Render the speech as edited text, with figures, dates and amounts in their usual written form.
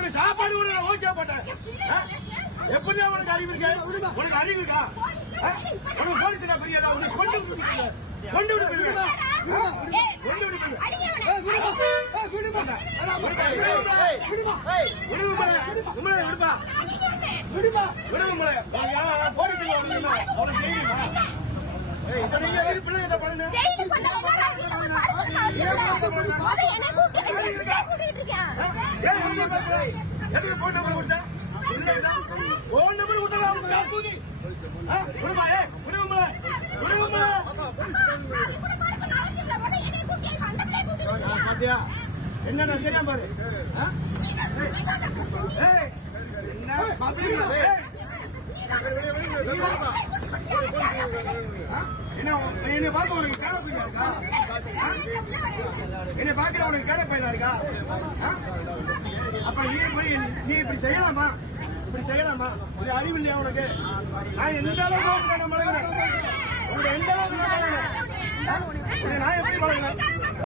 உனக்கு சாப்பாடு கூட ஓகே போட்டேன். எப்படியா உனக்கு அறிவு இருக்கா? உனக்கு அறிவு இருக்கா? உனக்கு போலீஸ் புரியாதா? உனக்கு கொண்டு விடுவீங்க. கொண்டு விடுவீங்க. கொண்டு விடுவீங்க. விடுமா விடுமா போலீஸ் அவனுக்கு தெரியுமா? பிள்ளைங்க பாருங்க எதுக்கு போன் நம்பர் கொடுத்தேன்? போன் நம்பர் கொடுத்தா விடுமா விடுமா விடுமா பாத்தியா என்ன சரியா பாரு என்ன பார்க்க உனக்கு கேட பையனா இருக்கா? என்ன பார்க்க உனக்கு கேட பையனா இருக்கா? அப்ப நீ இப்படி செய்யலாமா? இப்படி செய்யலாமா? ஒரு அறிவு இல்லையா உனக்கு? நான் எந்த அளவுக்கு நான் பழகினேன்? எந்த அளவுக்கு நான் எப்படி பழகினேன்?